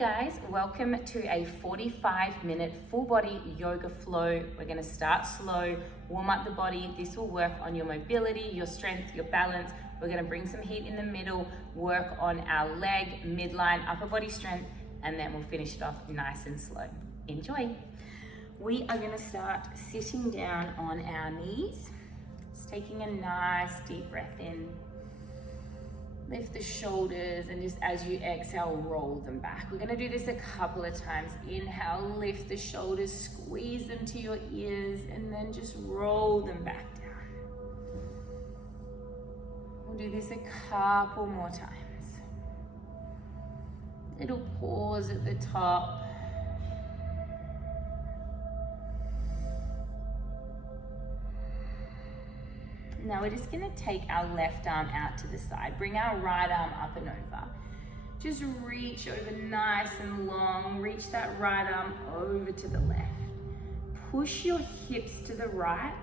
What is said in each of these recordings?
guys, welcome to a 45-minute full body yoga flow. We're going to start slow, warm up the body. This will work on your mobility, your strength, your balance. We're going to bring some heat in the middle, work on our leg, midline, upper body strength, and then we'll finish it off nice and slow. Enjoy. We are going to start sitting down on our knees, just taking a nice deep breath in. Lift the shoulders and just as you exhale, roll them back. We're gonna do this a couple of times. Inhale, lift the shoulders, squeeze them to your ears, and then just roll them back down. We'll do this a couple more times. Little pause at the top. Now we're just gonna take our left arm out to the side. Bring our right arm up and over. Just reach over nice and long. Reach that right arm over to the left. Push your hips to the right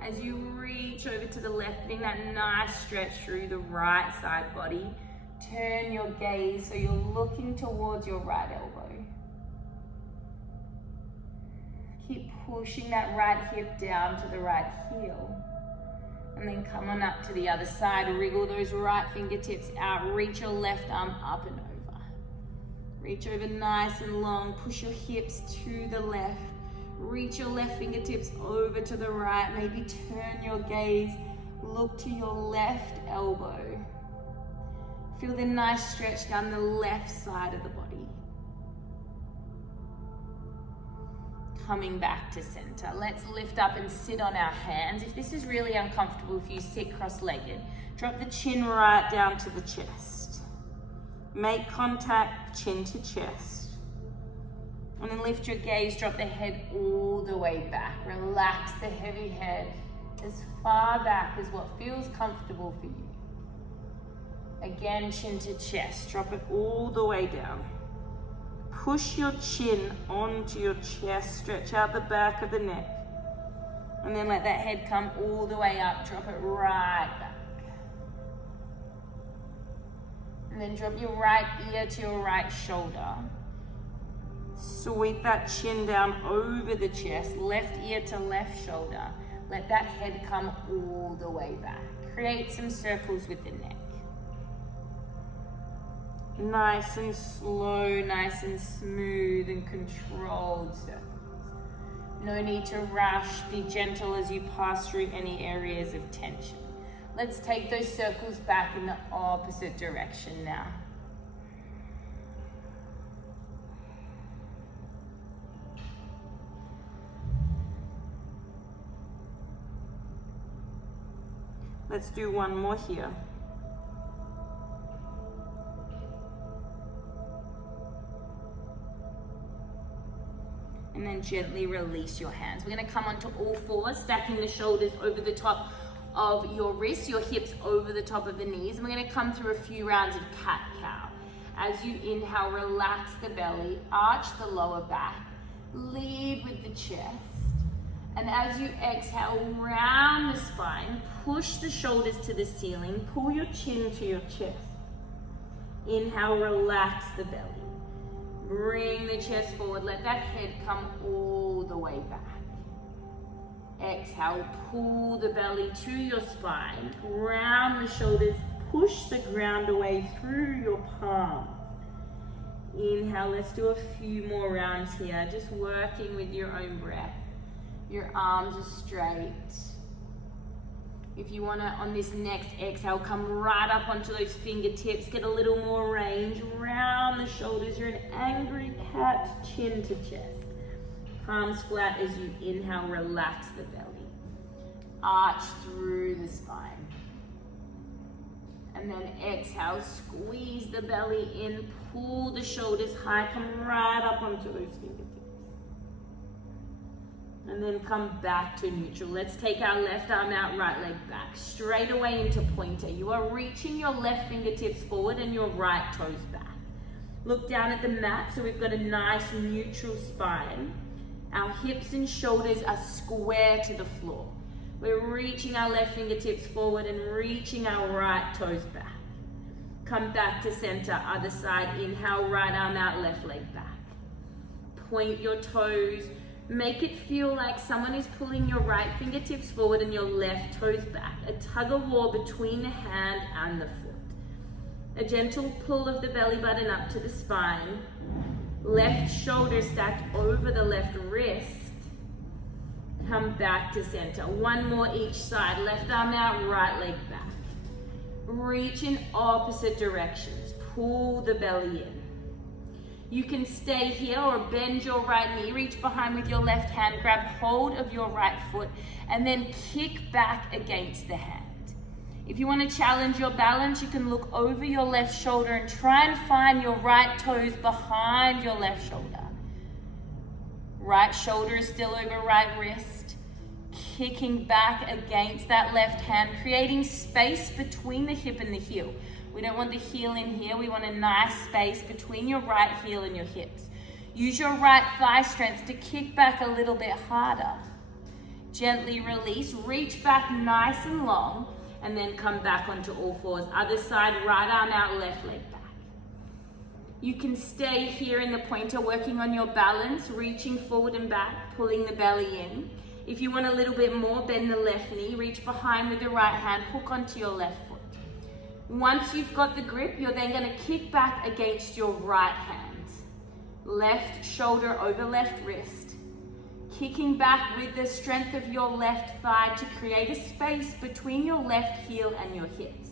as you reach over to the left, getting that nice stretch through the right side body. Turn your gaze so you're looking towards your right elbow. Keep pushing that right hip down to the right heel. And then come on up to the other side. Wriggle those right fingertips out. Reach your left arm up and over. Reach over nice and long. Push your hips to the left. Reach your left fingertips over to the right. Maybe turn your gaze. Look to your left elbow. Feel the nice stretch down the left side of the body. Coming back to center. Let's lift up and sit on our hands. If this is really uncomfortable, if you sit cross-legged, drop the chin right down to the chest. Make contact, chin to chest. And then lift your gaze, drop the head all the way back. Relax the heavy head as far back as what feels comfortable for you. Again, chin to chest, drop it all the way down. Push your chin onto your chest, stretch out the back of the neck. And then let that head come all the way up, drop it right back. And then drop your right ear to your right shoulder. Sweep that chin down over the chest, left ear to left shoulder. Let that head come all the way back. Create some circles with the neck. Nice and slow, nice and smooth and controlled circles. No need to rush, be gentle as you pass through any areas of tension. Let's take those circles back in the opposite direction now. Let's do one more here. And then gently release your hands. We're gonna come onto all fours, stacking the shoulders over the top of your wrists, your hips over the top of the knees. And we're gonna come through a few rounds of cat-cow. As you inhale, relax the belly, arch the lower back, lead with the chest. And as you exhale, round the spine, push the shoulders to the ceiling, pull your chin to your chest. Inhale, relax the belly. Bring the chest forward, let that head come all the way back. Exhale, pull the belly to your spine, round the shoulders, push the ground away through your palms. Inhale, let's do a few more rounds here, just working with your own breath. Your arms are straight. If you want to, on this next exhale, come right up onto those fingertips, get a little more range, round the shoulders. You're an angry cat, chin to chest. Palms flat as you inhale, relax the belly. Arch through the spine. And then exhale, squeeze the belly in, pull the shoulders high, come right up onto those fingertips. And then come back to neutral. Let's take our left arm out, right leg back. Straight away into pointer. You are reaching your left fingertips forward and your right toes back. Look down at the mat so we've got a nice neutral spine. Our hips and shoulders are square to the floor. We're reaching our left fingertips forward and reaching our right toes back. Come back to center, other side. Inhale, right arm out, left leg back. Point your toes. Make it feel like someone is pulling your right fingertips forward and your left toes back. A tug of war between the hand and the foot. A gentle pull of the belly button up to the spine. Left shoulder stacked over the left wrist. Come back to center. One more each side. Left arm out, right leg back. Reach in opposite directions. Pull the belly in. You can stay here or bend your right knee. Reach behind with your left hand. Grab hold of your right foot and then kick back against the hand. If you want to challenge your balance, you can look over your left shoulder and try and find your right toes behind your left shoulder. Right shoulder is still over right wrist. Kicking back against that left hand, creating space between the hip and the heel. We don't want the heel in here. We want a nice space between your right heel and your hips. Use your right thigh strength to kick back a little bit harder. Gently release, reach back nice and long, and then come back onto all fours. Other side, right arm out, left leg back. You can stay here in the pointer, working on your balance, reaching forward and back, pulling the belly in. If you want a little bit more, bend the left knee, reach behind with the right hand, hook onto your left foot. Once you've got the grip, you're then going to kick back against your right hand. Left shoulder over left wrist. Kicking back with the strength of your left thigh to create a space between your left heel and your hips.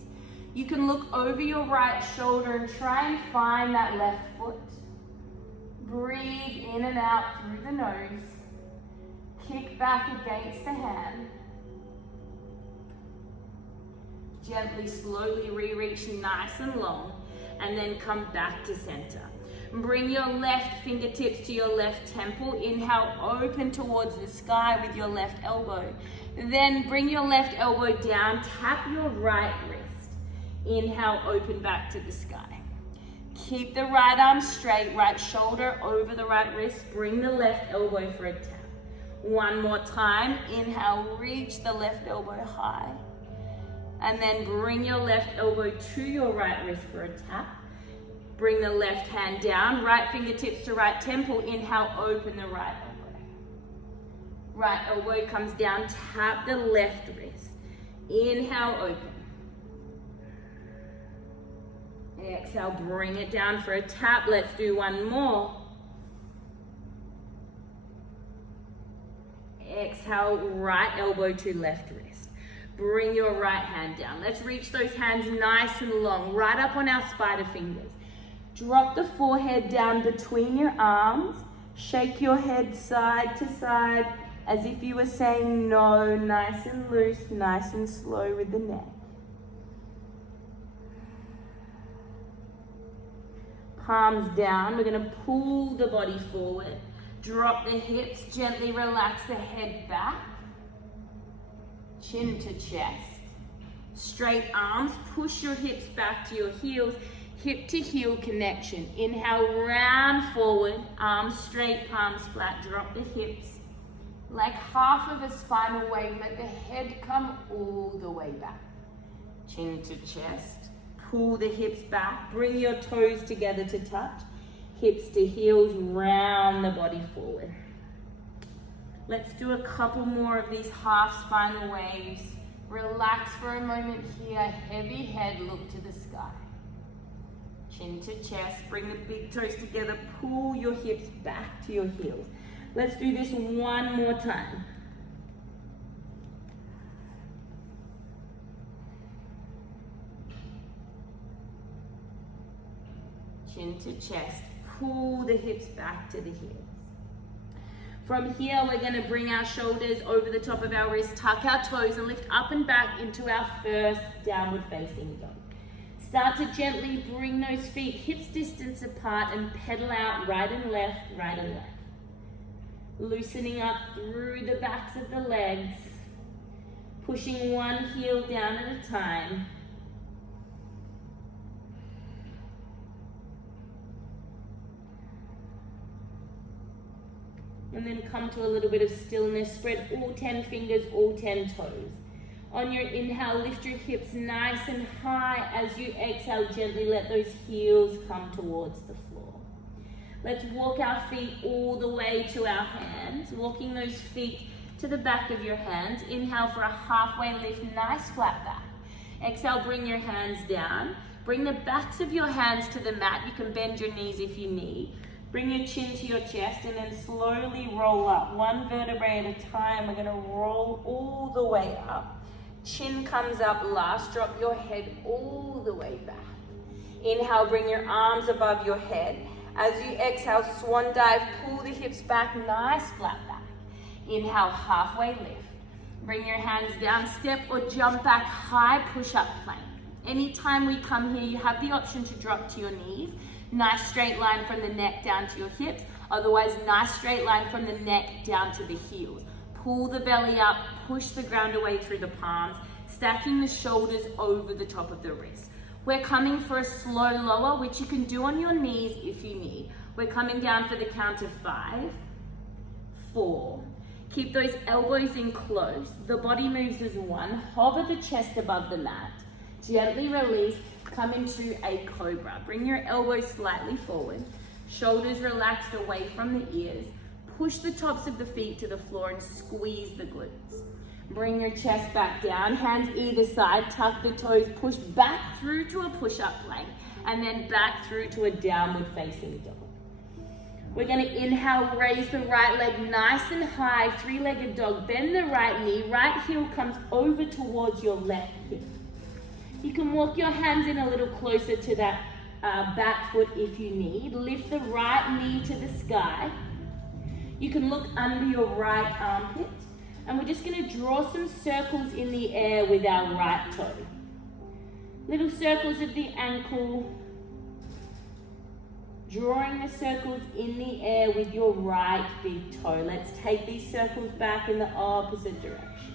You can look over your right shoulder and try and find that left foot. Breathe in and out through the nose. Kick back against the hand. Gently, slowly re-reach nice and long, and then come back to center. Bring your left fingertips to your left temple. Inhale, open towards the sky with your left elbow. Then bring your left elbow down, tap your right wrist. Inhale, open back to the sky. Keep the right arm straight, right shoulder over the right wrist. Bring the left elbow for a tap. One more time. Inhale, reach the left elbow high. And then bring your left elbow to your right wrist for a tap. Bring the left hand down, right fingertips to right temple. Inhale, open the right elbow. Right elbow comes down, tap the left wrist. Inhale, open. Exhale, bring it down for a tap. Let's do one more. Exhale, right elbow to left wrist. Bring your right hand down. Let's reach those hands nice and long, right up on our spider fingers. Drop the forehead down between your arms. Shake your head side to side as if you were saying no, nice and loose, nice and slow with the neck. Palms down. We're going to pull the body forward. Drop the hips, gently relax the head back. Chin to chest. Straight arms, push your hips back to your heels. Hip to heel connection. Inhale, round forward, arms straight, palms flat. Drop the hips. Like half of a spinal wave, let the head come all the way back. Chin to chest. Pull the hips back. Bring your toes together to touch. Hips to heels, round the body forward. Let's do a couple more of these half spinal waves. Relax for a moment here. Heavy head, look to the sky. Chin to chest, bring the big toes together. Pull your hips back to your heels. Let's do this one more time. Chin to chest. Pull the hips back to the heels. From here, we're going to bring our shoulders over the top of our wrists, tuck our toes, and lift up and back into our first downward facing dog. Start to gently bring those feet hips distance apart and pedal out right and left, right and left. Loosening up through the backs of the legs, pushing one heel down at a time. And then come to a little bit of stillness. Spread all 10 fingers, all 10 toes. On your inhale, lift your hips nice and high. As you exhale, gently let those heels come towards the floor. Let's walk our feet all the way to our hands, walking those feet to the back of your hands. Inhale for a halfway lift, nice flat back. Exhale, bring your hands down. Bring the backs of your hands to the mat. You can bend your knees if you need. Bring your chin to your chest and then slowly roll up. One vertebrae at a time. We're gonna roll all the way up. Chin comes up last. Drop your head all the way back. Inhale, bring your arms above your head. As you exhale, swan dive, pull the hips back, nice flat back. Inhale, halfway lift. Bring your hands down, step or jump back, high push-up plank. Anytime we come here, you have the option to drop to your knees. Nice straight line from the neck down to your hips. Otherwise, nice straight line from the neck down to the heels. Pull the belly up, push the ground away through the palms, stacking the shoulders over the top of the wrist. We're coming for a slow lower, which you can do on your knees if you need. We're coming down for the count of 5, 4. Keep those elbows in close. The body moves as one. Hover the chest above the mat. Gently release. Come into a cobra. Bring your elbows slightly forward. Shoulders relaxed away from the ears. Push the tops of the feet to the floor and squeeze the glutes. Bring your chest back down. Hands either side. Tuck the toes. Push back through to a push-up plank. And then back through to a downward facing dog. We're going to inhale, raise the right leg nice and high, three-legged dog. Bend the right knee, right heel comes over towards your left hip. You can walk your hands in a little closer to that back foot if you need. Lift the right knee to the sky. You can look under your right armpit. And we're just going to draw some circles in the air with our right toe. Little circles of the ankle. Drawing the circles in the air with your right big toe. Let's take these circles back in the opposite direction.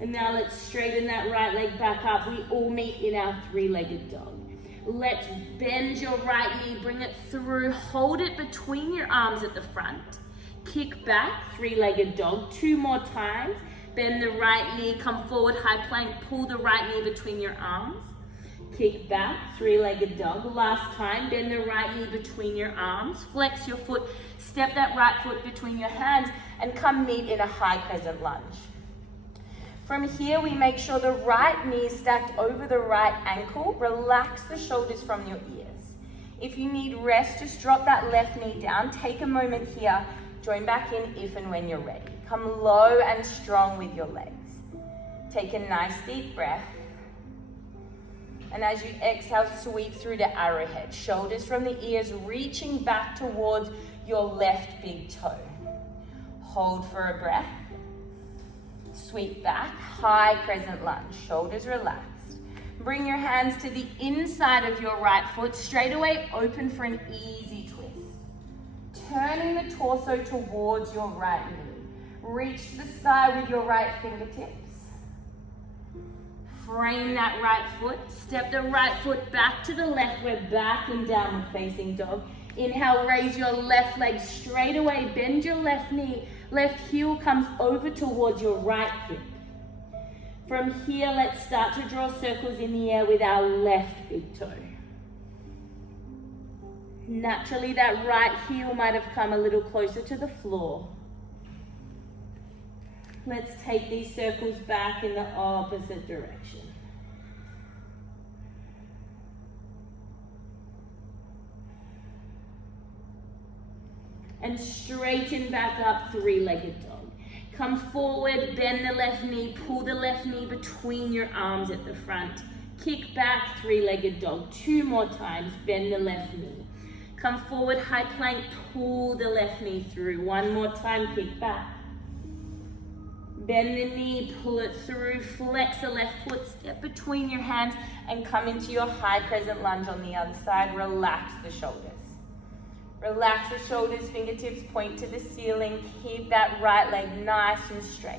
And now let's straighten that right leg back up. We all meet in our three-legged dog. Let's bend your right knee, bring it through, hold it between your arms at the front. Kick back, three-legged dog, 2 more times. Bend the right knee, come forward, high plank, pull the right knee between your arms. Kick back, three-legged dog. Last time, bend the right knee between your arms. Flex your foot, step that right foot between your hands and come meet in a high crescent lunge. From here, we make sure the right knee is stacked over the right ankle. Relax the shoulders from your ears. If you need rest, just drop that left knee down. Take a moment here. Join back in if and when you're ready. Come low and strong with your legs. Take a nice deep breath. And as you exhale, sweep through to arrowhead. Shoulders from the ears reaching back towards your left big toe. Hold for a breath. Sweep back, high crescent lunge. Shoulders relaxed. Bring your hands to the inside of your right foot. Straight away, open for an easy twist. Turning the torso towards your right knee. Reach to the sky with your right fingertips. Frame that right foot. Step the right foot back to the left. We're back in downward facing dog. Inhale, raise your left leg straight away. Bend your left knee. Left heel comes over towards your right hip. From here, let's start to draw circles in the air with our left big toe. Naturally, that right heel might have come a little closer to the floor. Let's take these circles back in the opposite direction. And straighten back up, three-legged dog. Come forward, bend the left knee, pull the left knee between your arms at the front. Kick back, three-legged dog. 2 more times, bend the left knee. Come forward, high plank, pull the left knee through. 1 more time, kick back. Bend the knee, pull it through, flex the left foot, step between your hands, and come into your high crescent lunge on the other side. Relax the shoulders. Relax the shoulders, fingertips point to the ceiling. Keep that right leg nice and straight.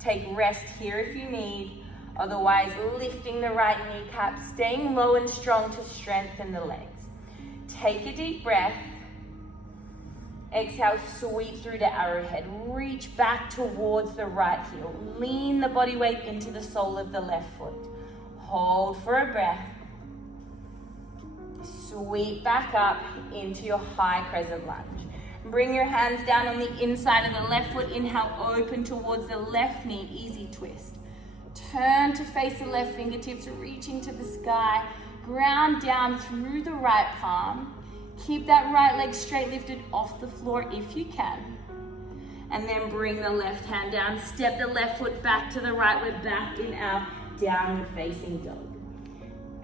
Take rest here if you need. Otherwise, lifting the right kneecap, staying low and strong to strengthen the legs. Take a deep breath. Exhale, sweep through to arrowhead. Reach back towards the right heel. Lean the body weight into the sole of the left foot. Hold for a breath. Sweep back up into your high crescent lunge. Bring your hands down on the inside of the left foot. Inhale, open towards the left knee, easy twist. Turn to face the left fingertips, reaching to the sky. Ground down through the right palm. Keep that right leg straight lifted off the floor if you can. And then bring the left hand down. Step the left foot back to the right. We're back in our downward facing dog.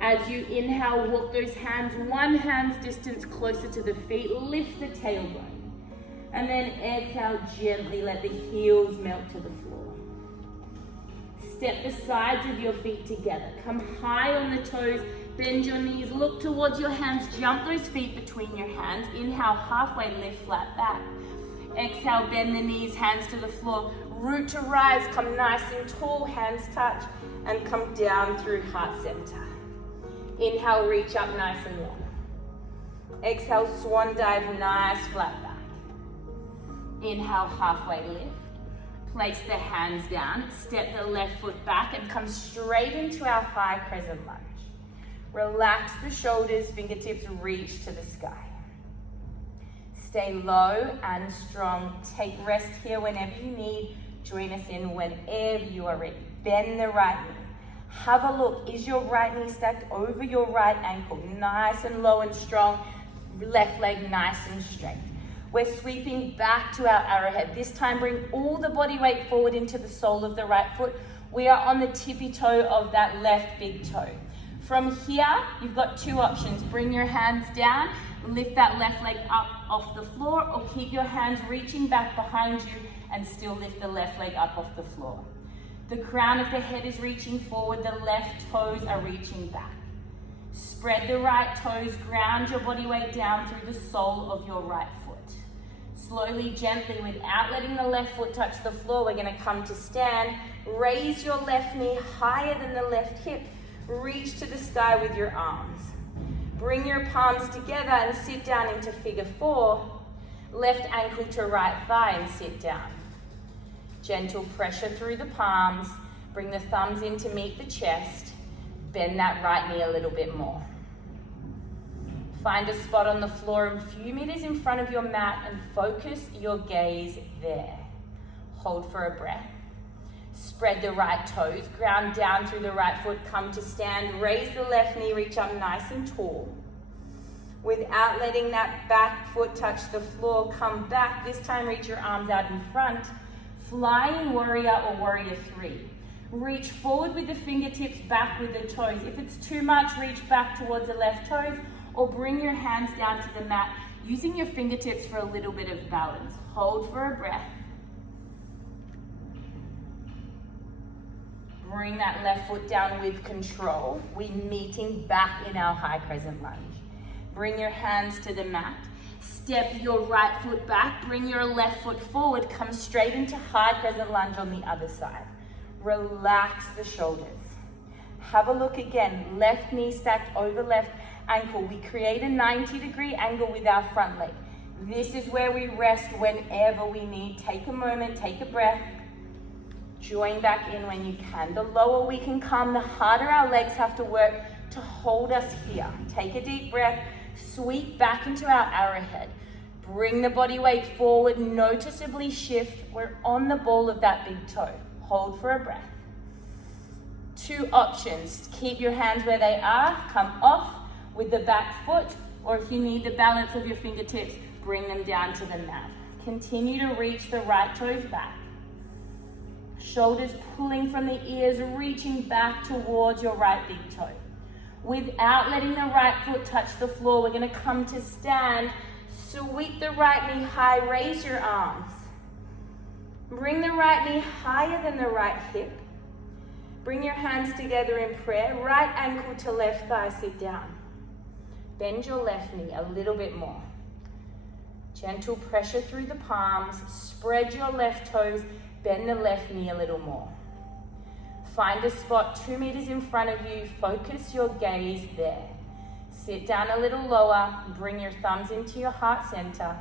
As you inhale, walk those hands one hand's distance closer to the feet. Lift the tailbone. And then exhale, gently let the heels melt to the floor. Step the sides of your feet together. Come high on the toes. Bend your knees, look towards your hands, jump those feet between your hands. Inhale, halfway lift, flat back. Exhale, bend the knees, hands to the floor. Root to rise, come nice and tall, hands touch, and come down through heart center. Inhale, reach up nice and long. Exhale, swan dive, nice, flat back. Inhale, halfway lift. Place the hands down, step the left foot back, and come straight into our high crescent lunge. Relax the shoulders, fingertips reach to the sky. Stay low and strong. Take rest here whenever you need. Join us in whenever you are ready. Bend the right knee. Have a look. Is your right knee stacked over your right ankle? Nice and low and strong. Left leg nice and straight. We're sweeping back to our arrowhead. This time bring all the body weight forward into the sole of the right foot. We are on the tippy toe of that left big toe. From here, you've got two options. Bring your hands down, lift that left leg up off the floor, or keep your hands reaching back behind you and still lift the left leg up off the floor. The crown of the head is reaching forward, the left toes are reaching back. Spread the right toes, ground your body weight down through the sole of your right foot. Slowly, gently, without letting the left foot touch the floor, we're gonna come to stand. Raise your left knee higher than the left hip. Reach to the sky with your arms. Bring your palms together and sit down into figure 4. Left ankle to right thigh and sit down. Gentle pressure through the palms. Bring the thumbs in to meet the chest. Bend that right knee a little bit more. Find a spot on the floor a few meters in front of your mat and focus your gaze there. Hold for a breath. Spread the right toes, ground down through the right foot, come to stand, raise the left knee, reach up nice and tall. Without letting that back foot touch the floor, come back. This time reach your arms out in front. Flying warrior or warrior 3. Reach forward with the fingertips, back with the toes. If it's too much, reach back towards the left toes or bring your hands down to the mat, using your fingertips for a little bit of balance. Hold for a breath. Bring that left foot down with control. We're meeting back in our high crescent lunge. Bring your hands to the mat. Step your right foot back. Bring your left foot forward. Come straight into high crescent lunge on the other side. Relax the shoulders. Have a look again. Left knee stacked over left ankle. We create a 90-degree angle with our front leg. This is where we rest whenever we need. Take a moment, take a breath. Join back in when you can. The lower we can come, the harder our legs have to work to hold us here. Take a deep breath, sweep back into our arrowhead. Bring the body weight forward, noticeably shift. We're on the ball of that big toe. Hold for a breath. Two options. Keep your hands where they are, come off with the back foot, or if you need the balance of your fingertips, bring them down to the mat. Continue to reach the right toes back. Shoulders pulling from the ears, reaching back towards your right big toe. Without letting the right foot touch the floor, we're gonna come to stand. Sweep the right knee high, raise your arms. Bring the right knee higher than the right hip. Bring your hands together in prayer. Right ankle to left thigh, sit down. Bend your left knee a little bit more. Gentle pressure through the palms. Spread your left toes. Bend the left knee a little more. Find a spot 2 meters in front of you. Focus your gaze there. Sit down a little lower. Bring your thumbs into your heart center.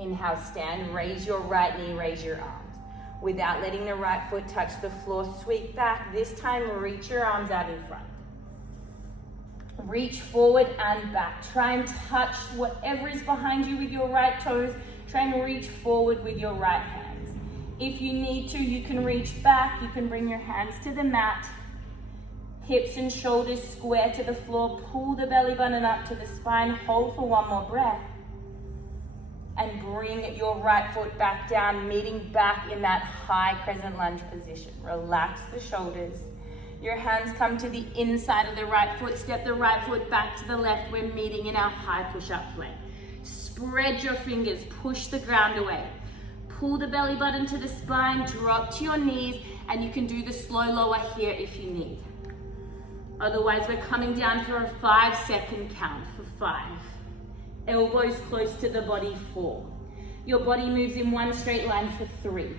Inhale, stand, raise your right knee, raise your arms. Without letting the right foot touch the floor, sweep back. This time, reach your arms out in front. Reach forward and back. Try and touch whatever is behind you with your right toes. Try and reach forward with your right hands. If you need to, you can reach back. You can bring your hands to the mat. Hips and shoulders square to the floor. Pull the belly button up to the spine. Hold for one more breath. And bring your right foot back down, meeting back in that high crescent lunge position. Relax the shoulders. Your hands come to the inside of the right foot. Step the right foot back to the left. We're meeting in our high push-up plank. Spread your fingers, push the ground away. Pull the belly button to the spine, drop to your knees, and you can do the slow lower here if you need. Otherwise, we're coming down for a 5-second count for 5. Elbows close to the body, 4. Your body moves in one straight line for 3,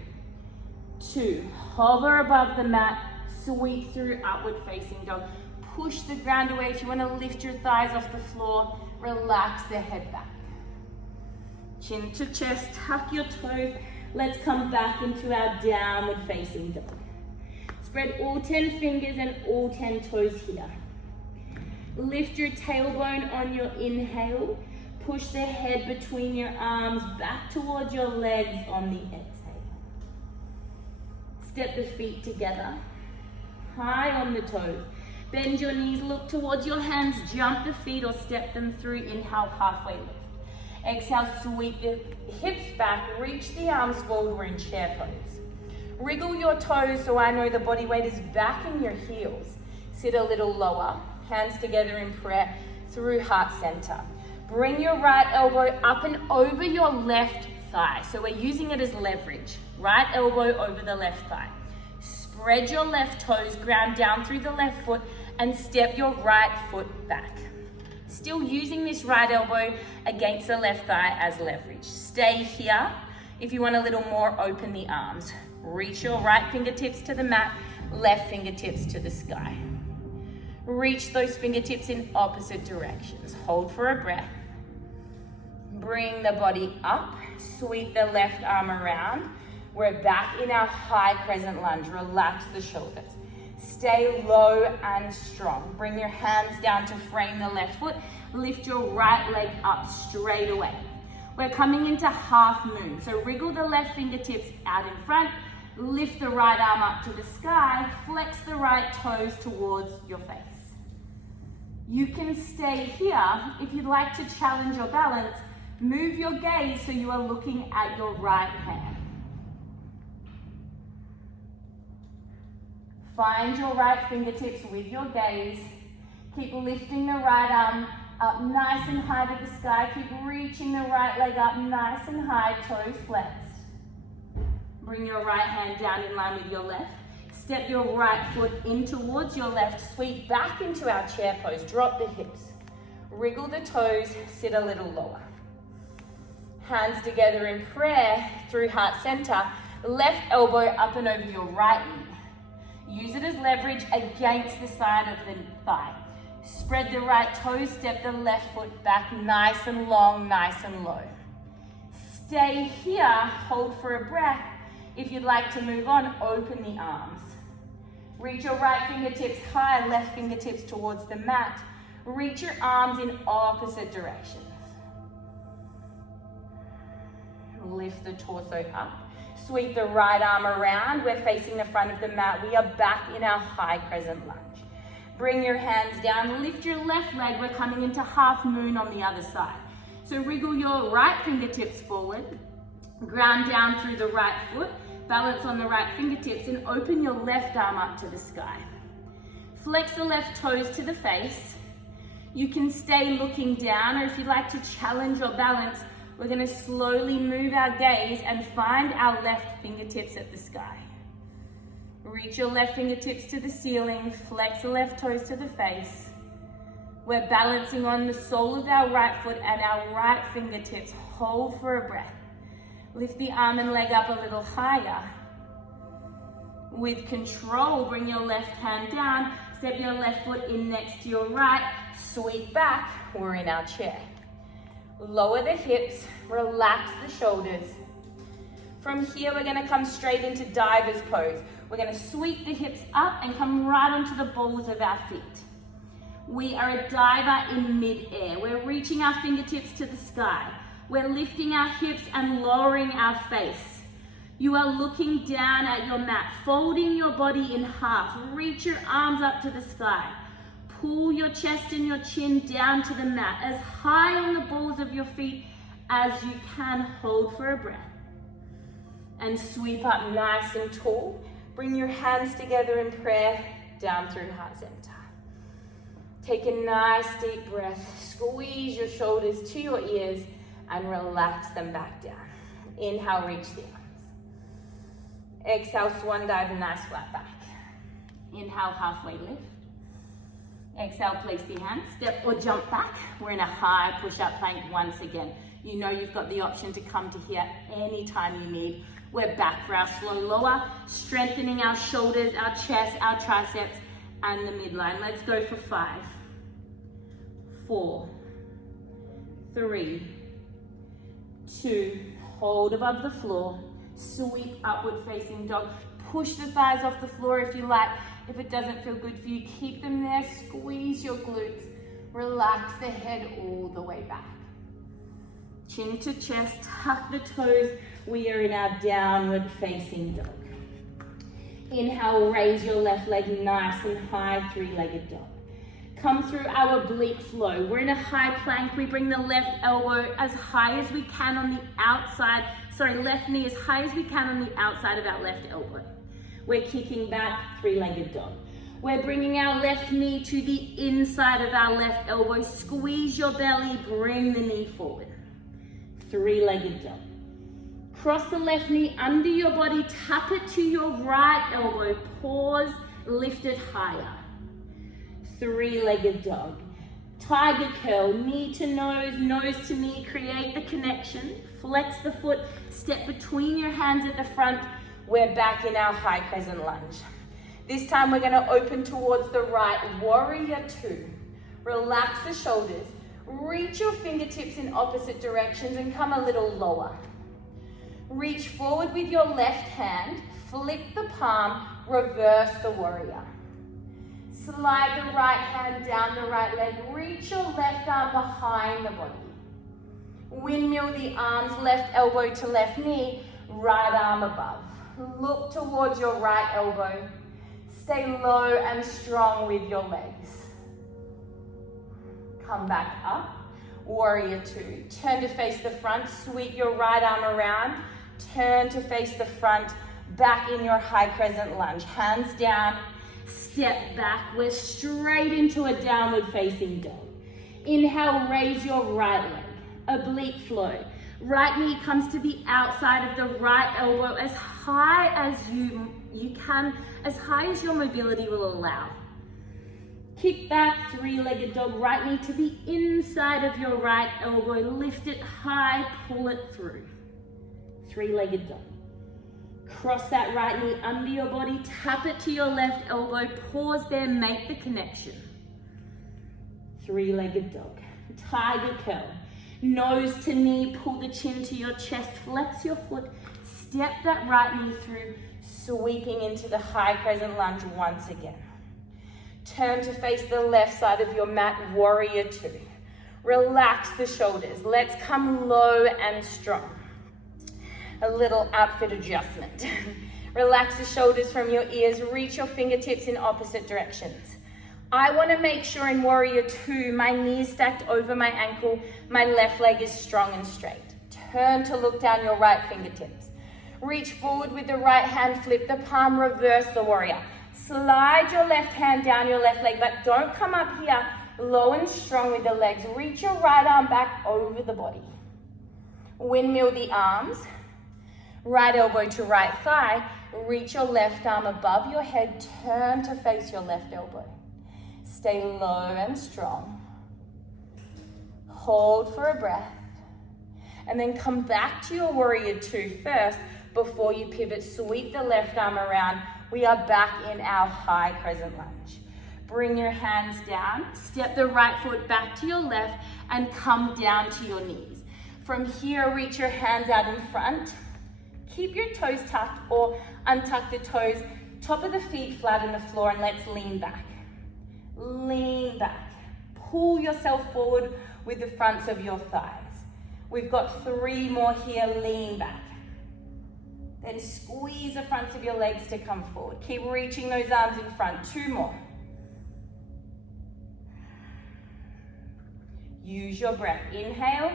2. Hover above the mat, sweep through upward facing dog. Push the ground away. If you want to lift your thighs off the floor, relax the head back. Chin to chest, tuck your toes. Let's come back into our downward facing dog. Spread all 10 fingers and all 10 toes here. Lift your tailbone on your inhale. Push the head between your arms back towards your legs on the exhale. Step the feet together. High on the toes. Bend your knees, look towards your hands, jump the feet or step them through. Inhale, halfway lift. Exhale, sweep the hips back, reach the arms forward. We're in chair pose. Wriggle your toes so I know the body weight is back in your heels. Sit a little lower, hands together in prayer through heart center. Bring your right elbow up and over your left thigh. So we're using it as leverage. Right elbow over the left thigh. Spread your left toes, ground down through the left foot, and step your right foot back. Still using this right elbow against the left thigh as leverage. Stay here. If you want a little more, open the arms. Reach your right fingertips to the mat, left fingertips to the sky. Reach those fingertips in opposite directions. Hold for a breath. Bring the body up, sweep the left arm around. We're back in our high crescent lunge. Relax the shoulders. Stay low and strong. Bring your hands down to frame the left foot. Lift your right leg up straight away. We're coming into half moon. So wriggle the left fingertips out in front. Lift the right arm up to the sky. Flex the right toes towards your face. You can stay here. If you'd like to challenge your balance, move your gaze so you are looking at your right hand. Find your right fingertips with your gaze. Keep lifting the right arm up nice and high to the sky. Keep reaching the right leg up nice and high, toes flexed. Bring your right hand down in line with your left. Step your right foot in towards your left. Sweep back into our chair pose. Drop the hips. Wriggle the toes. Sit a little lower. Hands together in prayer through heart center. Left elbow up and over your right knee. Use it as leverage against the side of the thigh. Spread the right toes, step the left foot back, nice and long, nice and low. Stay here, hold for a breath. If you'd like to move on, open the arms. Reach your right fingertips high, left fingertips towards the mat. Reach your arms in opposite directions. Lift the torso up. Sweep the right arm around. We're facing the front of the mat. We are back in our high crescent lunge. Bring your hands down. Lift your left leg. We're coming into half moon on the other side. So wriggle your right fingertips forward. Ground down through the right foot. Balance on the right fingertips and open your left arm up to the sky. Flex the left toes to the face. You can stay looking down, or if you'd like to challenge your balance, we're going to slowly move our gaze and find our left fingertips at the sky. Reach your left fingertips to the ceiling, flex the left toes to the face. We're balancing on the sole of our right foot and our right fingertips. Hold for a breath. Lift the arm and leg up a little higher. With control, bring your left hand down, step your left foot in next to your right, sweep back, we're in our chair. Lower the hips, relax the shoulders. From here, we're gonna come straight into diver's pose. We're gonna sweep the hips up and come right onto the balls of our feet. We are a diver in mid-air. We're reaching our fingertips to the sky. We're lifting our hips and lowering our face. You are looking down at your mat, folding your body in half. Reach your arms up to the sky. Pull your chest and your chin down to the mat, as high on the balls of your feet as you can. Hold for a breath. And sweep up nice and tall. Bring your hands together in prayer, down through heart center. Take a nice deep breath. Squeeze your shoulders to your ears and relax them back down. Inhale, reach the arms. Exhale, swan dive, nice flat back. Inhale, halfway lift. Exhale, place the hands, step or jump back. We're in a high push-up plank once again. You know you've got the option to come to here anytime you need. We're back for our slow lower, strengthening our shoulders, our chest, our triceps, and the midline. Let's go for 5, 4, 3, 2, hold above the floor, sweep upward facing dog. Push the thighs off the floor if you like. If it doesn't feel good for you, keep them there. Squeeze your glutes. Relax the head all the way back. Chin to chest, tuck the toes. We are in our downward facing dog. Inhale, raise your left leg nice and high, three-legged dog. Come through our oblique flow. We're in a high plank. We bring the left elbow as high as we can on the outside. Left knee as high as we can on the outside of our left elbow. We're kicking back, three-legged dog. We're bringing our left knee to the inside of our left elbow. Squeeze your belly, bring the knee forward. Three-legged dog. Cross the left knee under your body, tap it to your right elbow. Pause, lift it higher. Three-legged dog. Tiger curl, knee to knee, create the connection. Flex the foot, step between your hands at the front. We're back in our high crescent lunge. This time we're gonna open towards the right, warrior 2. Relax the shoulders, reach your fingertips in opposite directions and come a little lower. Reach forward with your left hand, flip the palm, reverse the warrior. Slide the right hand down the right leg, reach your left arm behind the body. Windmill the arms, left elbow to left knee, right arm above. Look towards your right elbow. Stay low and strong with your legs. Come back up, warrior 2. Turn to face the front, sweep your right arm around, turn to face the front, back in your high crescent lunge. Hands down, step back. We're straight into a downward facing dog. Inhale, raise your right leg, oblique flow. Right knee comes to the outside of the right elbow as high as you can, as high as your mobility will allow. Kick back, three-legged dog, right knee to the inside of your right elbow. Lift it high, pull it through. Three-legged dog. Cross that right knee under your body, tap it to your left elbow, pause there, make the connection. Three-legged dog. Tiger curl. Nose to knee, pull the chin to your chest, flex your foot, step that right knee through, sweeping into the high crescent lunge once again. Turn to face the left side of your mat, warrior 2. Relax the shoulders. Let's come low and strong. A little outfit adjustment. Relax the shoulders from your ears, reach your fingertips in opposite directions. I want to make sure in warrior 2, my knee is stacked over my ankle, my left leg is strong and straight. Turn to look down your right fingertips. Reach forward with the right hand, flip the palm, reverse the warrior. Slide your left hand down your left leg, but don't come up here low and strong with the legs. Reach your right arm back over the body. Windmill the arms, right elbow to right thigh. Reach your left arm above your head, turn to face your left elbow. Stay low and strong. Hold for a breath. And then come back to your warrior 2 first before you pivot. Sweep the left arm around. We are back in our high crescent lunge. Bring your hands down. Step the right foot back to your left and come down to your knees. From here, reach your hands out in front. Keep your toes tucked or untuck the toes. Top of the feet flat on the floor, and let's lean back. Lean back. Pull yourself forward with the fronts of your thighs. We've got 3 more here. Lean back. Then squeeze the fronts of your legs to come forward. Keep reaching those arms in front. 2 more. Use your breath. Inhale.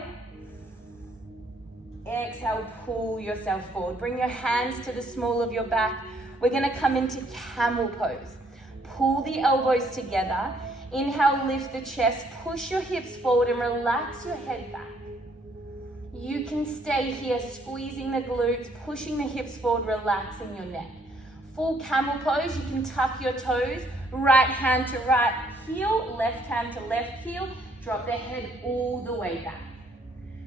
Exhale, pull yourself forward. Bring your hands to the small of your back. We're gonna come into camel pose. Pull the elbows together. Inhale, lift the chest. Push your hips forward and relax your head back. You can stay here, squeezing the glutes, pushing the hips forward, relaxing your neck. Full camel pose, you can tuck your toes. Right hand to right heel, left hand to left heel. Drop the head all the way back.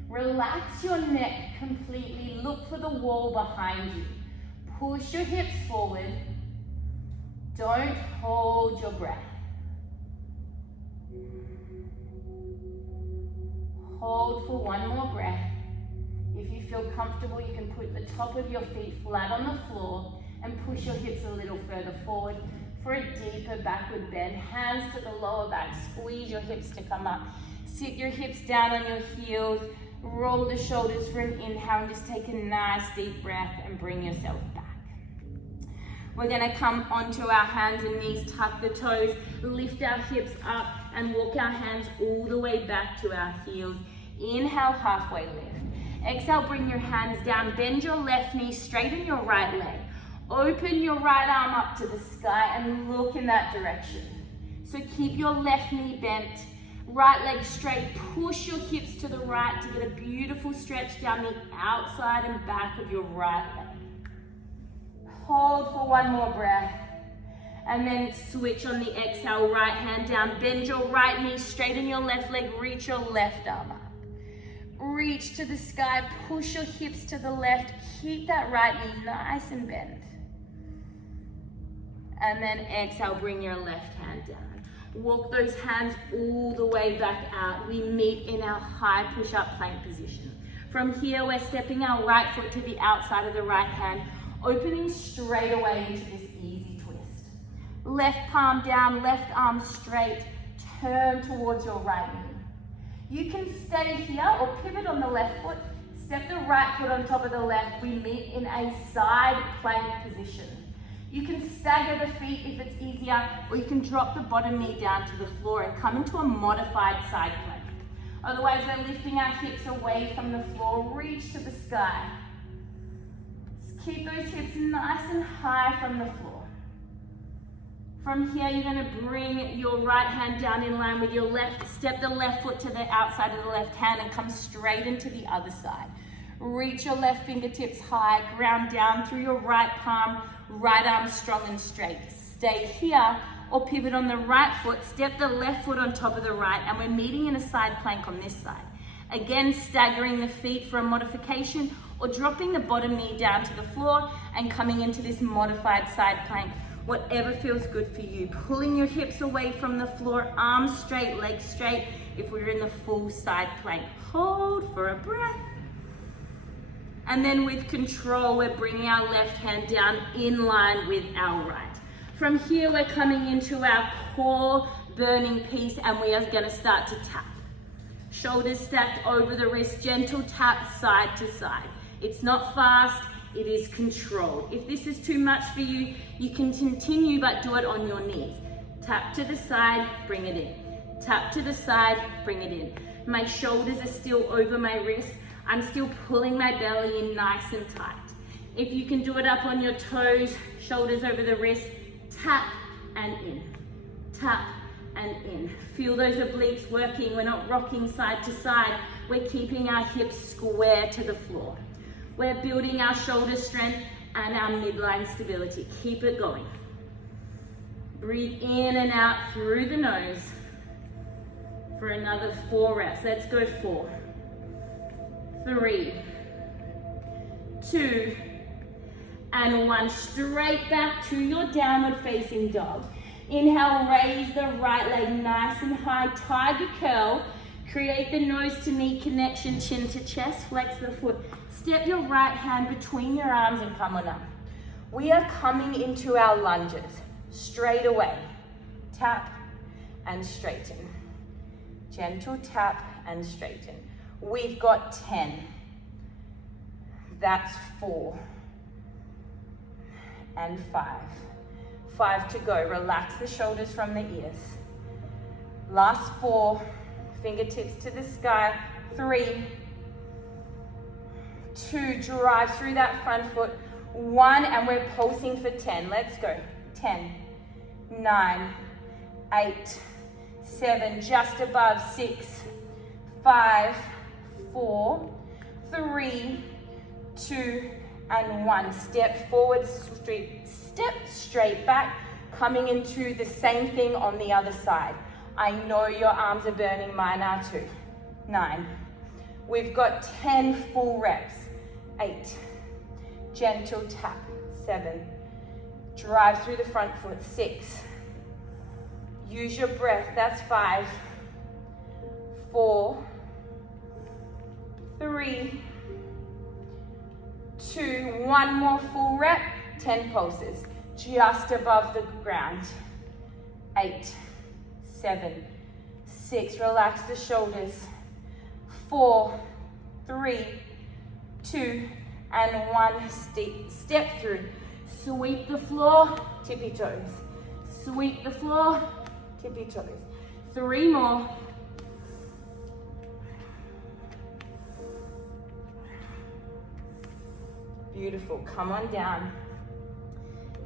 Relax your neck completely. Look for the wall behind you. Push your hips forward. Don't hold your breath. Hold for 1 more breath. If you feel comfortable, you can put the top of your feet flat on the floor and push your hips a little further forward for a deeper backward bend. Hands to the lower back. Squeeze your hips to come up. Sit your hips down on your heels. Roll the shoulders for an inhale and just take a nice deep breath and bring yourself back. We're gonna come onto our hands and knees, tuck the toes, lift our hips up and walk our hands all the way back to our heels. Inhale, halfway lift. Exhale, bring your hands down, bend your left knee, straighten your right leg. Open your right arm up to the sky and look in that direction. So keep your left knee bent. Right leg straight, push your hips to the right to get a beautiful stretch down the outside and back of your right leg. Hold for 1 more breath. And then switch on the exhale, right hand down. Bend your right knee, straighten your left leg, reach your left arm up. Reach to the sky, push your hips to the left. Keep that right knee nice and bent. And then exhale, bring your left hand down. Walk those hands all the way back out. We meet in our high push-up plank position. From here, we're stepping our right foot to the outside of the right hand, opening straight away into this easy twist. Left palm down, left arm straight, turn towards your right knee. You can stay here or pivot on the left foot, step the right foot on top of the left. We meet in a side plank position. You can stagger the feet if it's easier, or you can drop the bottom knee down to the floor and come into a modified side plank. Otherwise, we're lifting our hips away from the floor, reach to the sky. Just keep those hips nice and high from the floor. From here, you're gonna bring your right hand down in line with your left, step the left foot to the outside of the left hand and come straight into the other side. Reach your left fingertips high, ground down through your right palm, right arm strong and straight. Stay here or pivot on the right foot, step the left foot on top of the right, and we're meeting in a side plank on this side. Again, staggering the feet for a modification or dropping the bottom knee down to the floor and coming into this modified side plank. Whatever feels good for you. Pulling your hips away from the floor, arms straight, legs straight if we're in the full side plank. Hold for a breath. And then with control, we're bringing our left hand down in line with our right. From here, we're coming into our core burning piece and we are gonna start to tap. Shoulders stacked over the wrist, gentle tap side to side. It's not fast, it is controlled. If this is too much for you, you can continue but do it on your knees. Tap to the side, bring it in. Tap to the side, bring it in. My shoulders are still over my wrists. I'm still pulling my belly in nice and tight. If you can do it up on your toes, shoulders over the wrist, tap and in, tap and in. Feel those obliques working. We're not rocking side to side. We're keeping our hips square to the floor. We're building our shoulder strength and our midline stability. Keep it going. Breathe in and out through the nose for another 4 reps. Let's go 4, 3, 2, and 1. Straight back to your downward facing dog. Inhale, raise the right leg nice and high, tiger curl. Create the nose to knee connection, chin to chest, flex the foot. Step your right hand between your arms and come on up. We are coming into our lunges. Straight away. Tap and straighten. Gentle tap and straighten. We've got 10. That's 4. And 5. 5 to go. Relax the shoulders from the ears. Last 4. Fingertips to the sky. 3. 2. Drive through that front foot. 1, and we're pulsing for 10. Let's go. 10, 9, 8, 7, just above. 6, 5, 4, 3, 2, and 1. Step forward, step straight back, coming into the same thing on the other side. I know your arms are burning, mine are too. 9. We've got 10 full reps. 8. Gentle tap. 7. Drive through the front foot. 6. Use your breath. That's 5. 4. 3. 2. 1 more full rep. 10 pulses. Just above the ground. 8. 7. 6. Relax the shoulders. 4. 3. 2. And 1. Step through. Sweep the floor, tippy toes. Sweep the floor, tippy toes. 3 more. Beautiful. Come on down.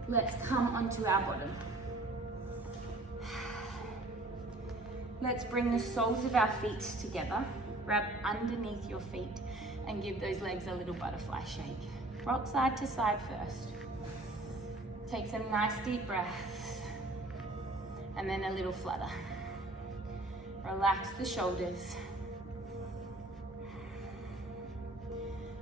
Let's come onto our bottom. Let's bring the soles of our feet together. Grab underneath your feet and give those legs a little butterfly shake. Rock side to side first. Take some nice deep breaths. And then a little flutter. Relax the shoulders.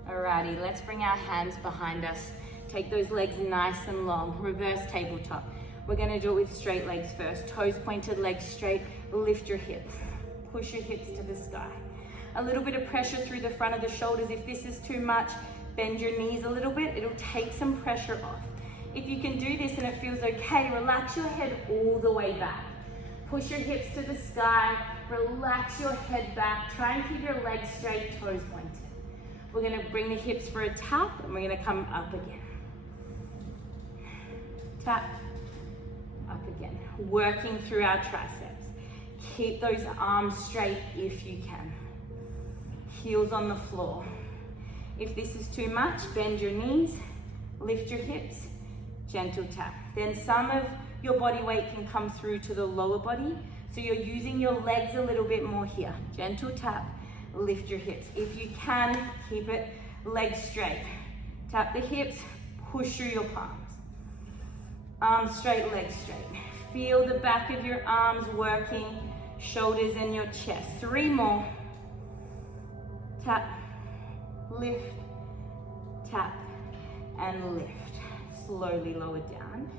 Alrighty, let's bring our hands behind us. Take those legs nice and long. Reverse tabletop. We're gonna do it with straight legs first. Toes pointed, legs straight. Lift your hips. Push your hips to the sky. A little bit of pressure through the front of the shoulders. If this is too much, bend your knees a little bit. It'll take some pressure off. If you can do this and it feels okay, relax your head all the way back. Push your hips to the sky. Relax your head back. Try and keep your legs straight, toes pointed. We're gonna bring the hips for a tap and we're gonna come up again. Tap, up again. Working through our triceps. Keep those arms straight if you can. Heels on the floor. If this is too much, bend your knees, lift your hips, gentle tap. Then some of your body weight can come through to the lower body, so you're using your legs a little bit more here. Gentle tap, lift your hips. If you can, keep it legs straight. Tap the hips, push through your palms. Arms straight, legs straight. Feel the back of your arms working, shoulders in your chest. 3 more. Tap, lift, tap, and lift. Slowly lower down.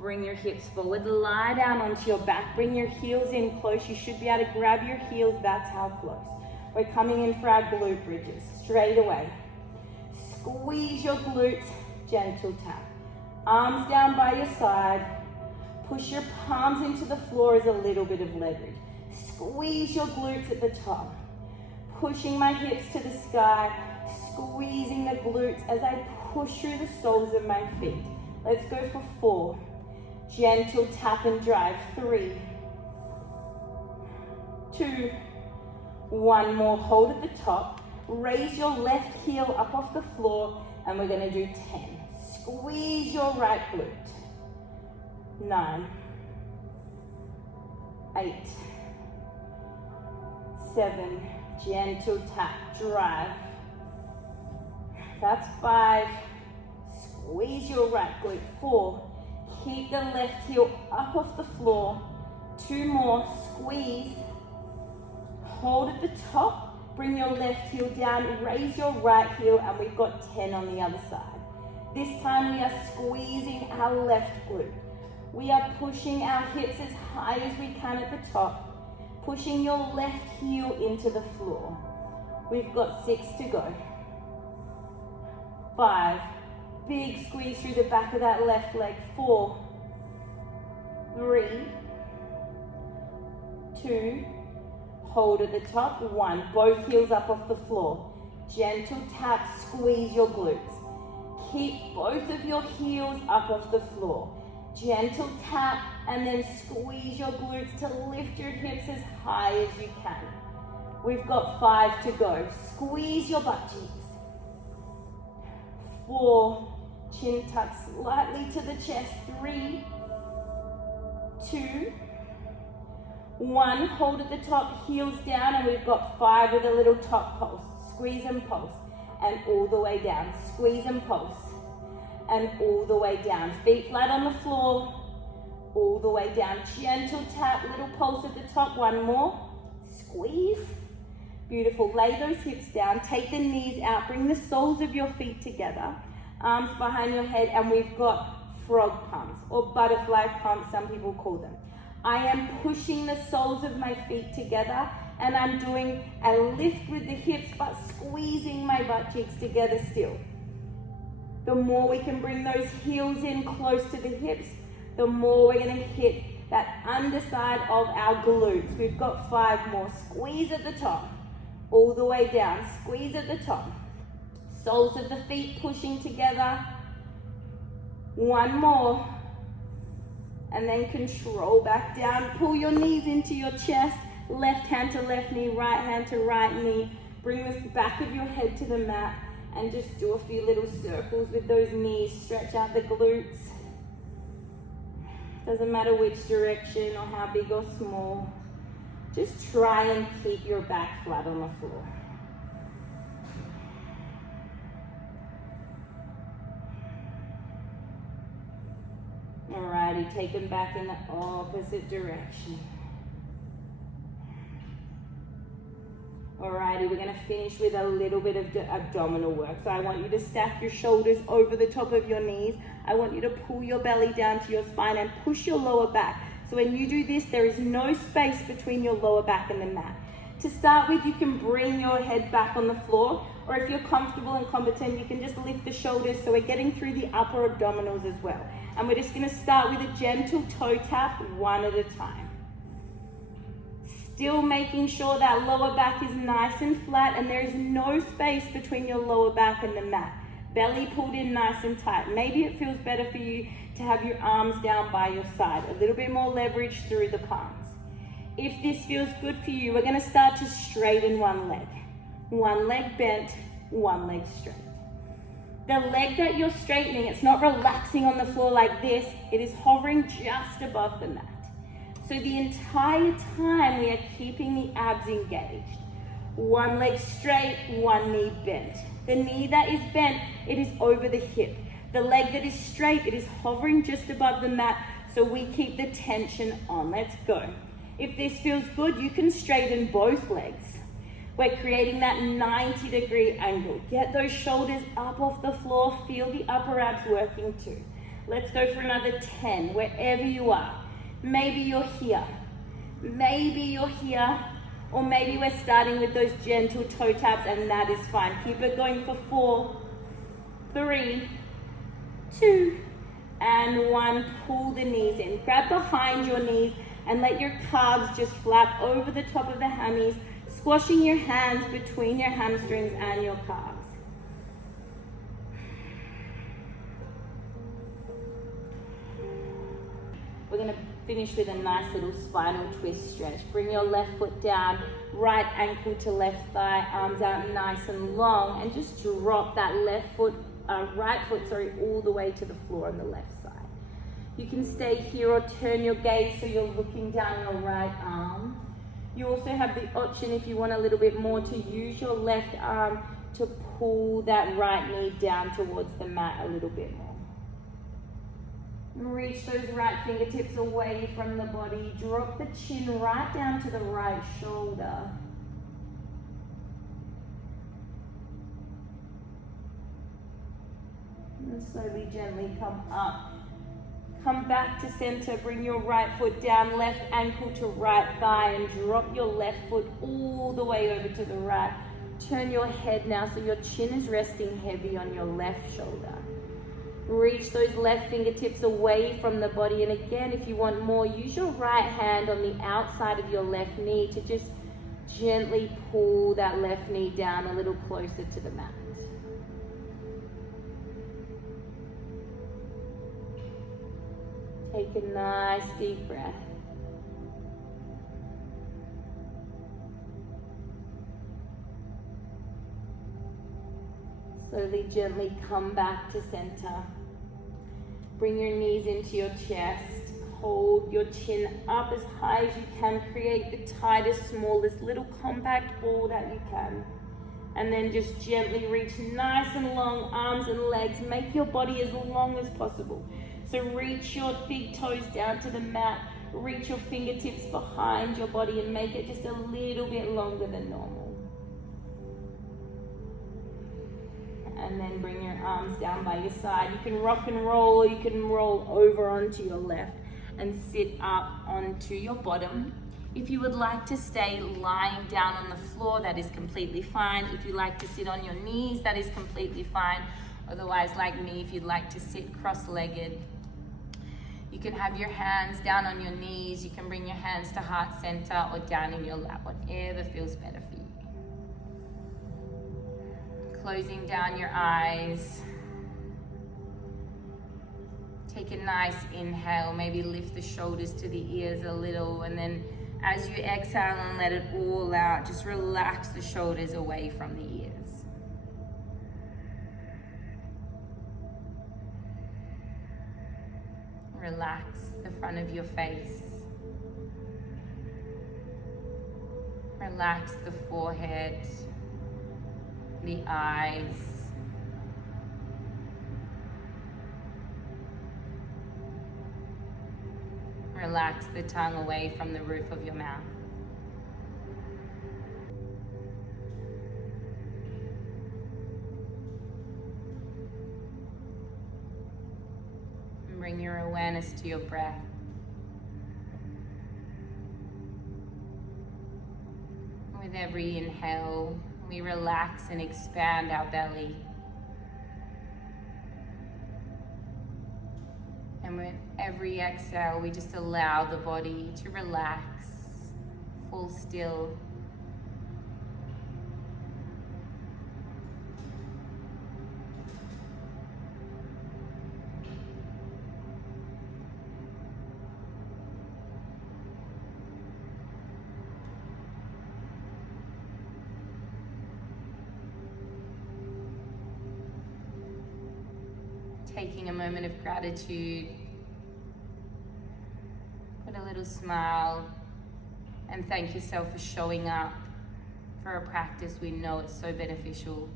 Bring your hips forward, lie down onto your back. Bring your heels in close. You should be able to grab your heels, that's how close. We're coming in for our glute bridges, straight away. Squeeze your glutes, gentle tap. Arms down by your side. Push your palms into the floor as a little bit of leverage. Squeeze your glutes at the top. Pushing my hips to the sky, squeezing the glutes as I push through the soles of my feet. Let's go for 4. Gentle tap and drive. 3, 2, 1 more. Hold at the top. Raise your left heel up off the floor and we're gonna do 10. Squeeze your right glute. 9, 8, 7, gentle tap, drive. That's 5. Squeeze your right glute. 4. Keep the left heel up off the floor. 2 more. Squeeze. Hold at the top. Bring your left heel down. Raise your right heel, and we've got 10 on the other side. This time we are squeezing our left glute. We are pushing our hips as high as we can at the top. pushing your left heel into the floor. We've got 6 to go. 5, big squeeze through the back of that left leg. 4, 3, 2, hold at the top. 1, both heels up off the floor. Gentle tap, squeeze your glutes. Keep both of your heels up off the floor. Gentle tap and then squeeze your glutes to lift your hips as high as you can. We've got 5 to go. Squeeze your butt cheeks. 4, chin tuck slightly to the chest. 3, 2, 1, hold at the top, heels down, and we've got 5 with a little top pulse. Squeeze and pulse, and all the way down. Squeeze and pulse, and all the way down. Feet flat on the floor, all the way down. Gentle tap, little pulse at the top. 1 more. Squeeze. Beautiful. Lay those hips down. Take the knees out. Bring the soles of your feet together. Arms behind your head, and we've got frog pumps, or butterfly pumps, some people call them. I am pushing the soles of my feet together, and I'm doing a lift with the hips, but squeezing my butt cheeks together still. The more we can bring those heels in close to the hips, the more we're going to hit that underside of our glutes. We've got 5 more. Squeeze at the top, all the way down. Squeeze at the top. Soles of the feet pushing together. 1 more. And then control back down. Pull your knees into your chest. Left hand to left knee, right hand to right knee. Bring the back of your head to the mat and just do a few little circles with those knees. Stretch out the glutes. Doesn't matter which direction or how big or small. Just try and keep your back flat on the floor. Alrighty, take them back in the opposite direction. Alrighty, we're going to finish with a little bit of abdominal work. So I want you to stack your shoulders over the top of your knees. I want you to pull your belly down to your spine and push your lower back. So when you do this, there is no space between your lower back and the mat. To start with, you can bring your head back on the floor, or if you're comfortable and competent, you can just lift the shoulders. So we're getting through the upper abdominals as well. And we're just going to start with a gentle toe tap, 1 at a time. Still making sure that lower back is nice and flat and there is no space between your lower back and the mat. Belly pulled in nice and tight. Maybe it feels better for you to have your arms down by your side. A little bit more leverage through the palms. If this feels good for you, we're going to start to straighten one leg. One leg bent, one leg straight. The leg that you're straightening, it's not relaxing on the floor like this. It is hovering just above the mat. So the entire time we are keeping the abs engaged. One leg straight, one knee bent. The knee that is bent, it is over the hip. The leg that is straight, it is hovering just above the mat, so we keep the tension on. Let's go. If this feels good, you can straighten both legs. We're creating that 90-degree angle. Get those shoulders up off the floor. Feel the upper abs working too. Let's go for another 10, wherever you are. Maybe you're here, maybe you're here, or maybe we're starting with those gentle toe taps, and that is fine. Keep it going for 4, 3, 2, and 1. Pull the knees in. Grab behind your knees and let your calves just flap over the top of the hammies, squashing your hands between your hamstrings and your calves. We're going to finish with a nice little spinal twist stretch. Bring your left foot down, right ankle to left thigh, arms out nice and long, and just drop that right foot, all the way to the floor on the left side. You can stay here or turn your gaze so you're looking down your right arm. You also have the option, if you want a little bit more, to use your left arm to pull that right knee down towards the mat a little bit more. Reach those right fingertips away from the body. Drop the chin right down to the right shoulder. And slowly, gently come up. Come back to center, bring your right foot down, left ankle to right thigh, and drop your left foot all the way over to the right. Turn your head now so your chin is resting heavy on your left shoulder. Reach those left fingertips away from the body, and again, if you want more, use your right hand on the outside of your left knee to just gently pull that left knee down a little closer to the mat. Take a nice deep breath. Slowly, gently come back to center. Bring your knees into your chest. Hold your chin up as high as you can. Create the tightest, smallest, little compact ball that you can. And then just gently reach nice and long arms and legs. Make your body as long as possible. So reach your big toes down to the mat. Reach your fingertips behind your body and make it just a little bit longer than normal. And then bring your arms down by your side. You can rock and roll, or you can roll over onto your left and sit up onto your bottom. If you would like to stay lying down on the floor, that is completely fine. If you like to sit on your knees, that is completely fine. Otherwise, like me, if you'd like to sit cross-legged, you can have your hands down on your knees. You can bring your hands to heart center or down in your lap, whatever feels better for you. Closing down your eyes. Take a nice inhale, maybe lift the shoulders to the ears a little, and then as you exhale and let it all out, just relax the shoulders away from the ears. Relax the front of your face. Relax the forehead, the eyes. Relax the tongue away from the roof of your mouth. And bring your awareness to your breath. With every inhale, we relax and expand our belly. And with every exhale, we just allow the body to relax, fall still. Taking a moment of gratitude, put a little smile, and thank yourself for showing up for a practice we know it's so beneficial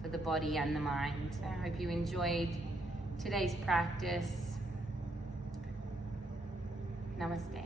for the body and the mind. I hope you enjoyed today's practice. Namaste.